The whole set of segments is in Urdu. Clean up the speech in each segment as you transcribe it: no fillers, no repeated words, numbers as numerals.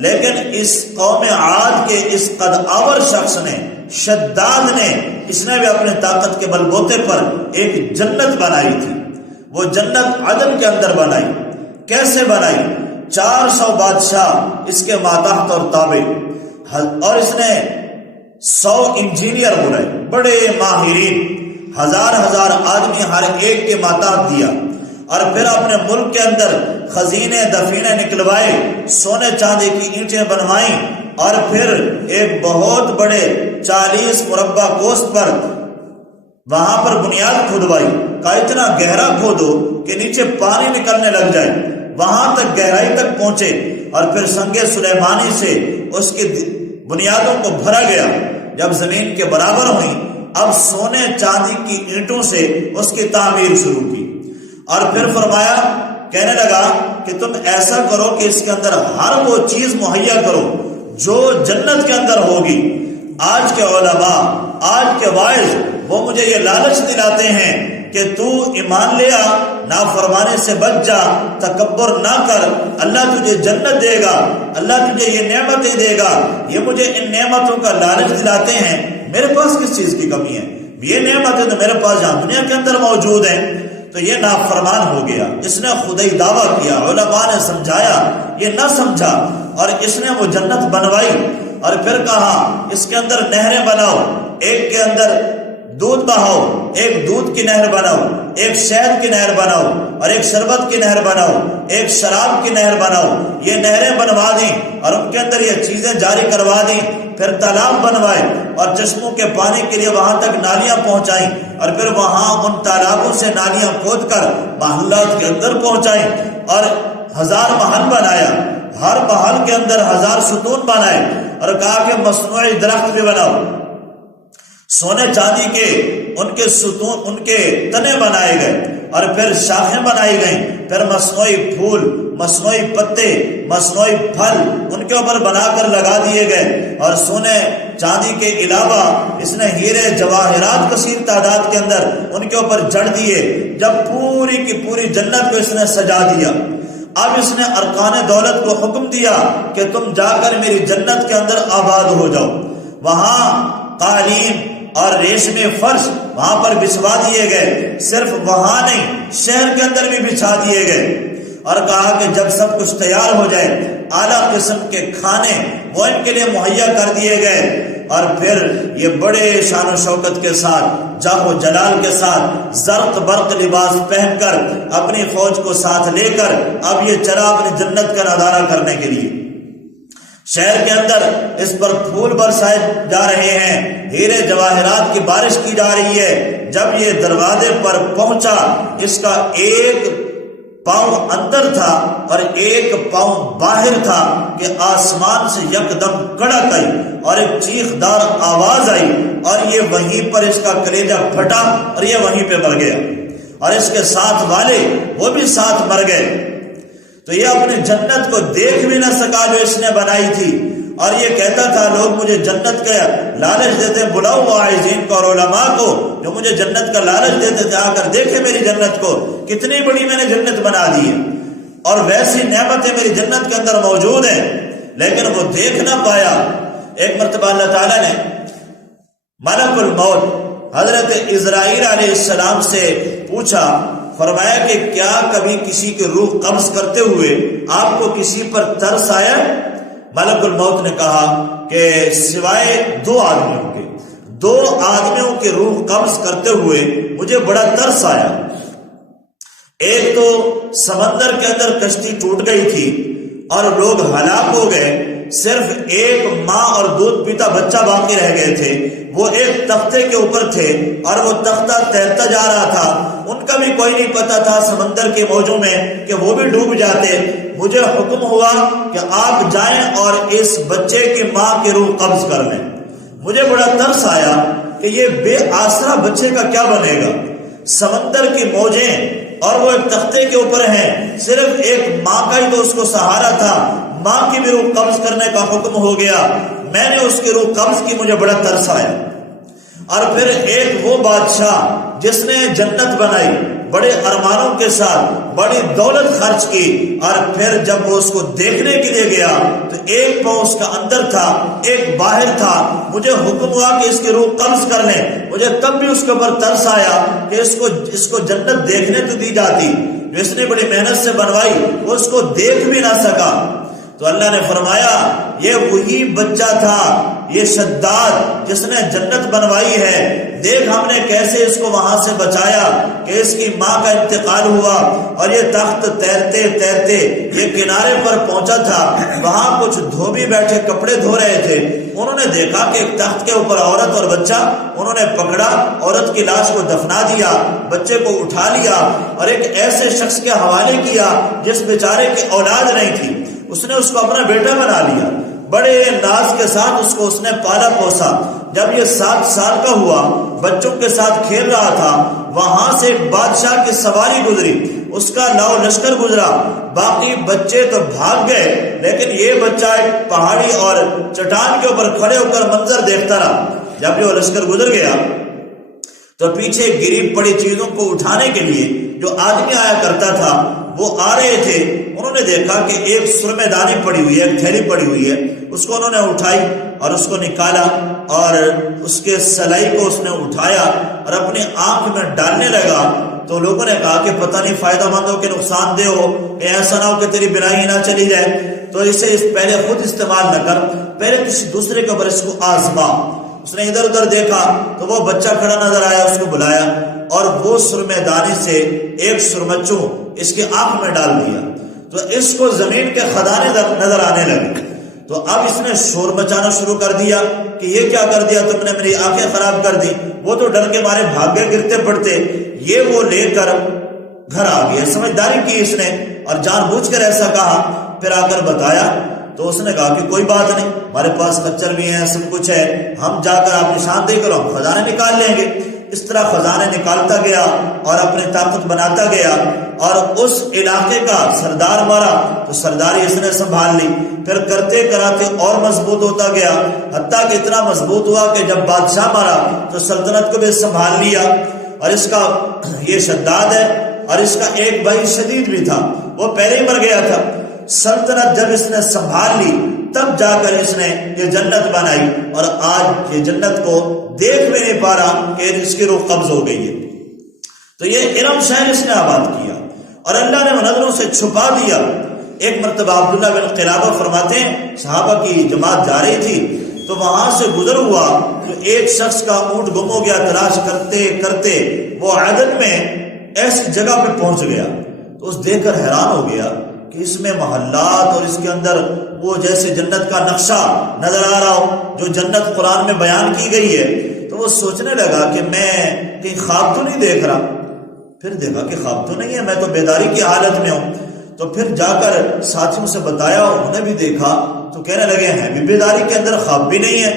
لیکن اس قوم عاد کے اس قد آور شخص نے، شداد نے، اس نے بھی اپنے طاقت کے بل بوتے پر ایک جنت بنائی تھی۔ وہ جنت عدن کے اندر بنائی۔ کیسے بنائی؟ 400 بادشاہ اس کے ماتحت اور تابع، اور اس نے 100 انجینئر بلائے، بڑے ماہرین، ہزار آدمی ہر ایک کے ماتحت دیا، اور پھر اپنے ملک کے اندر خزینے دفینے نکلوائے، سونے چاندی کی اینٹیں بنوائیں، اور پھر ایک بہت بڑے 40 مربع کوس پر وہاں پر بنیاد کھودوائی، کہا اتنا گہرا کھودو کہ نیچے پانی نکلنے لگ جائے، وہاں تک گہرائی تک پہنچے، اور پھر سنگ سلیمانی سے اس کی بنیادوں کو بھرا گیا۔ جب زمین کے برابر ہوئی، اب سونے چاندی کی اینٹوں سے اس کی تعمیر شروع کی، اور پھر فرمایا، کہنے لگا کہ تم ایسا کرو کہ اس کے اندر ہر وہ چیز مہیا کرو جو جنت کے اندر ہوگی۔ آج کے علماء، آج کے واعظ، وہ مجھے یہ لالچ دلاتے ہیں کہ تو ایمان لے آ، نافرمانی سے بچ جا، تکبر نہ کر، اللہ تجھے جنت دے گا، اللہ تجھے یہ نعمتیں دے گا۔ یہ مجھے ان نعمتوں کا لالچ دلاتے ہیں، میرے پاس کس چیز کی کمی ہے؟ یہ نعمتیں تو میرے پاس جہاں دنیا کے اندر موجود ہیں۔ تو یہ نافرمان ہو گیا، اس نے خود ہی دعویٰ کیا، علماء نے سمجھایا، یہ نہ سمجھا، اور اس نے وہ جنت بنوائی، اور پھر کہا اس کے اندر نہریں بناؤ، ایک کے اندر دودھ بہاؤ، ایک دودھ کی نہر بناؤ، ایک شہد کی نہر بناؤ، اور ایک شربت کی نہر بناؤ، ایک شراب کی نہر بناؤ۔ یہ نہریں بنوا دیں اور ان کے اندر یہ چیزیں جاری کروا دیں، پھر تالاب بنوائے اور چشموں کے پانی کے لیے وہاں تک نالیاں پہنچائیں، اور پھر وہاں ان تالابوں سے نالیاں کھود کر محلات کے اندر پہنچائیں، اور 1000 محل بنایا، ہر محل کے اندر 1000 ستون بنائے، اور کہا کہ مصنوعی درخت بھی بناؤ، سونے چاندی کے ان کے ستون، ان کے تنے بنائے گئے، اور پھر شاخیں بنائی گئیں، پھر مصنوعی پھول، مصنوعی پتے، مصنوعی پھل ان کے اوپر بنا کر لگا دیے گئے، اور سونے چاندی کے علاوہ اس نے ہیرے جواہرات کثیر تعداد کے اندر ان کے اوپر جڑ دیے۔ جب پوری کی پوری جنت کو اس نے سجا دیا، اب اس نے ارکان دولت کو حکم دیا کہ تم جا کر میری جنت کے اندر آباد ہو جاؤ۔ وہاں قالین اور ریشمی فرش وہاں پر بچھوا دیے گئے، صرف وہاں نہیں، شہر کے اندر بھی بچھا دیے گئے، اور کہا کہ جب سب کچھ تیار ہو جائے، اعلیٰ قسم کے کھانے وہ ان کے لیے مہیا کر دیے گئے، اور پھر یہ بڑے شان و شوکت کے ساتھ، جاہ و جلال کے ساتھ، زرق برق لباس پہن کر، اپنی فوج کو ساتھ لے کر اب یہ چلا اپنی جنت کا نظارہ کرنے کے لیے۔ شہر کے اندر اس پر پھول برسائے جا رہے ہیں، ہیرے جواہرات کی بارش کی جا رہی ہے۔ جب یہ دروازے پر پہنچا، اس کا ایک پاؤں اندر تھا اور ایک پاؤں باہر تھا کہ آسمان سے یکدم کڑک آئی اور ایک چیخ دار آواز آئی، اور یہ وہیں پر اس کا کلیجہ پھٹا اور یہ وہیں پہ مر گیا، اور اس کے ساتھ والے وہ بھی ساتھ مر گئے۔ تو یہ اپنے جنت کو دیکھ بھی نہ سکا جو اس نے بنائی تھی، اور یہ کہتا تھا لوگ مجھے جنت کا لالچ دیتے، بلاؤ واعظین کو اور علماء کو جو مجھے جنت کا لالچ دیتے تھے، آ کر دیکھے میری جنت کو، کتنی بڑی میں نے جنت بنا دی ہے، اور ویسی نعمتیں میری جنت کے اندر موجود ہیں، لیکن وہ دیکھ نہ پایا۔ ایک مرتبہ اللہ تعالیٰ نے ملک الموت حضرت عزرائیل علیہ السلام سے پوچھا، فرمایا کہ کیا کبھی کسی کی روح قبض کرتے ہوئے آپ کو کسی پر ترس آیا؟ ملک الموت نے کہا کہ سوائے 2 آدمیوں کے، 2 آدمیوں کی روح قبض کرتے ہوئے مجھے بڑا ترس آیا۔ ایک تو سمندر کے اندر کشتی ٹوٹ گئی تھی اور لوگ ہلاک ہو گئے، صرف ایک ماں اور دودھ پیتا بچہ باقی رہ گئے تھے، وہ ایک تختے کے اوپر تھے اور وہ تختہ تیرتا جا رہا تھا، ان کا بھی کوئی نہیں پتا تھا سمندر کے موجوں میں کہ وہ بھی ڈوب جاتے۔ مجھے حکم ہوا کہ آپ جائیں اور اس بچے کی ماں کی روح قبض کر لیں۔ مجھے بڑا ترس آیا کہ یہ بے آسرا بچے کا کیا بنے گا، سمندر کی موجیں اور وہ ایک تختے کے اوپر ہیں، صرف ایک ماں کا ہی تو اس کو سہارا تھا، ماں کی بھی روح قبض کرنے کا حکم ہو گیا، میں نے اس کی روح قبض کی، مجھے بڑا ترس آیا۔ اور پھر ایک وہ بادشاہ جس نے جنت بنائی بڑے ارمانوں کے ساتھ، بڑی دولت خرچ کی، اور پھر جب وہ اس کو دیکھنے کے لیے گیا تو ایک پاؤں اس کا اندر تھا، ایک باہر تھا، مجھے حکم ہوا کہ اس کی روح قبض کر لیں، مجھے تب بھی اس کے اوپر ترس آیا کہ اس کو جنت دیکھنے تو دی جاتی، جو اس نے بڑی محنت سے بنوائی وہ اس کو دیکھ بھی نہ سکا۔ تو اللہ نے فرمایا یہ وہی بچہ تھا، یہ شداد جس نے جنت بنوائی ہے، دیکھ ہم نے کیسے اس کو وہاں سے بچایا کہ اس کی ماں کا انتقال ہوا اور یہ تخت تیرتے تیرتے یہ کنارے پر پہنچا تھا، وہاں کچھ دھوبی بیٹھے کپڑے دھو رہے تھے، انہوں نے دیکھا کہ ایک تخت کے اوپر عورت اور بچہ، انہوں نے پکڑا، عورت کی لاش کو دفنا دیا، بچے کو اٹھا لیا اور ایک ایسے شخص کے حوالے کیا جس بیچارے کی اولاد نہیں تھی، اس نے اس کو اپنا بیٹا بنا لیا، بڑے ناز کے ساتھ اس کو اس نے پالا پوسا۔ جب یہ 7 سال کا ہوا، بچوں کے ساتھ کھیل رہا تھا، وہاں سے ایک بادشاہ کی سواری گزری، اس کا لاؤ لشکر گزرا، باقی بچے تو بھاگ گئے، لیکن یہ بچہ ایک پہاڑی اور چٹان کے اوپر کھڑے ہو کر منظر دیکھتا رہا۔ جب یہ لشکر گزر گیا تو پیچھے گری پڑی چیزوں کو اٹھانے کے لیے جو آدمی آیا کرتا تھا وہ آ رہے تھے، انہوں نے دیکھا کہ ایک سرمے دانی پڑی ہوئی ہے، ایک تھیلی پڑی ہوئی ہے، اس کو انہوں نے اٹھائی اور اس کو نکالا اور اس کے سلائی کو اس نے اٹھایا اور اپنی آنکھ میں ڈالنے لگا۔ تو لوگوں نے کہا کہ پتہ نہیں فائدہ مند ہو کہ نقصان دہ ہو، کہ ایسا نہ ہو کہ تیری بینائی نہ چلی جائے، تو اسے پہلے خود استعمال نہ کر، پہلے کسی دوسرے کے اوپر اس کو آزما۔ اس نے ادھر ادھر دیکھا تو وہ بچہ کھڑا نظر آیا، اس کو بلایا اور وہ سرمے دانی سے ایک سرمچو اس کی آنکھ میں ڈال دیا، تو اس کو زمین کے خزانے نظر آنے لگے۔ تو اب اس نے شور مچانا شروع کر دیا کہ یہ کیا کر دیا تم نے، میری آنکھیں خراب کر دی۔ وہ تو ڈر کے مارے بھاگ گئے گرتے پڑتے، یہ وہ لے کر گھر آ گیا، سمجھداری کی اس نے اور جان بوجھ کر ایسا کہا۔ پھر آ کر بتایا تو اس نے کہا کہ کوئی بات نہیں، ہمارے پاس خچر بھی ہیں، سب کچھ ہے، ہم جا کر آپ نشاندہی کرو، ہم خزانے نکال لیں گے۔ اس طرح خزانے نکالتا گیا اور اپنی طاقت بناتا گیا اور اس علاقے کا سردار مارا تو سرداری اس نے سنبھال لی، پھر کرتے کراتے اور مضبوط ہوتا گیا، حتیٰ کہ اتنا مضبوط ہوا کہ جب بادشاہ مارا تو سلطنت کو بھی سنبھال لیا۔ اور اس کا یہ شداد ہے، اور اس کا ایک بھائی شدید بھی تھا، وہ پہلے ہی مر گیا تھا۔ سلطنت جب اس نے سنبھال لی تب جا کر اس نے یہ جنت بنائی، اور آج یہ جنت کو دیکھ بھی نہیں پا رہا کہ اس کی روح قبض ہو گئی ہے۔ تو یہ ارم شہر اس نے آباد کیا اور اللہ نے نظروں سے چھپا دیا۔ ایک مرتبہ عبداللہ بن قلابہ فرماتے ہیں صحابہ کی جماعت جا رہی تھی تو وہاں سے گزر ہوا تو ایک شخص کا اونٹ گم ہو گیا، تلاش کرتے کرتے وہ عدن میں ایسی جگہ پہ پہنچ گیا، تو اس دیکھ کر حیران ہو گیا کہ اس میں محلات اور اس کے اندر وہ جیسے جنت کا نقشہ نظر آ رہا ہو جو جنت قرآن میں بیان کی گئی ہے۔ تو وہ سوچنے لگا کہ میں کہیں خواب تو نہیں دیکھ رہا، پھر دیکھا کہ خواب تو نہیں ہے، میں تو بیداری کی حالت میں ہوں۔ تو پھر جا کر ساتھیوں سے بتایا، انہوں نے بھی دیکھا تو کہنے لگے ہیں بھی بیداری کے اندر، خواب بھی نہیں ہے،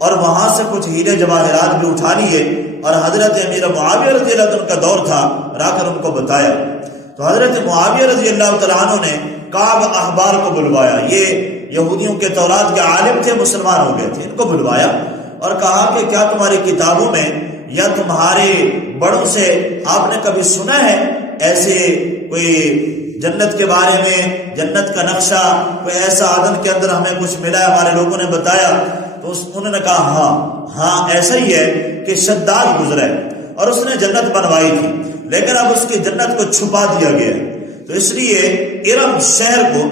اور وہاں سے کچھ ہیرے جواہرات بھی اٹھا لیے، اور حضرت امیر معاویہ رضی اللہ عنہ کا دور تھا، را کر ان کو بتایا۔ تو حضرت معاویہ رضی اللہ تعالیٰ عنہ نے کعب احبار کو بلوایا، یہ یہودیوں کے تورات کے عالم تھے، مسلمان ہو گئے تھے، ان کو بلوایا اور کہا کہ کیا تمہاری کتابوں میں یا تمہارے بڑوں سے آپ نے کبھی سنا ہے ایسے کوئی جنت کے بارے میں، جنت کا نقشہ، کوئی ایسا عدن کے اندر ہمیں کچھ ملا ہے، ہمارے لوگوں نے بتایا؟ تو انہوں نے کہا ہاں ایسا ہی ہے کہ شداد گزرا ہے اور اس نے جنت بنوائی تھی، لیکن اب اس کی جنت کو چھپا دیا گیا ہے، تو اس لیے ارم شہر کو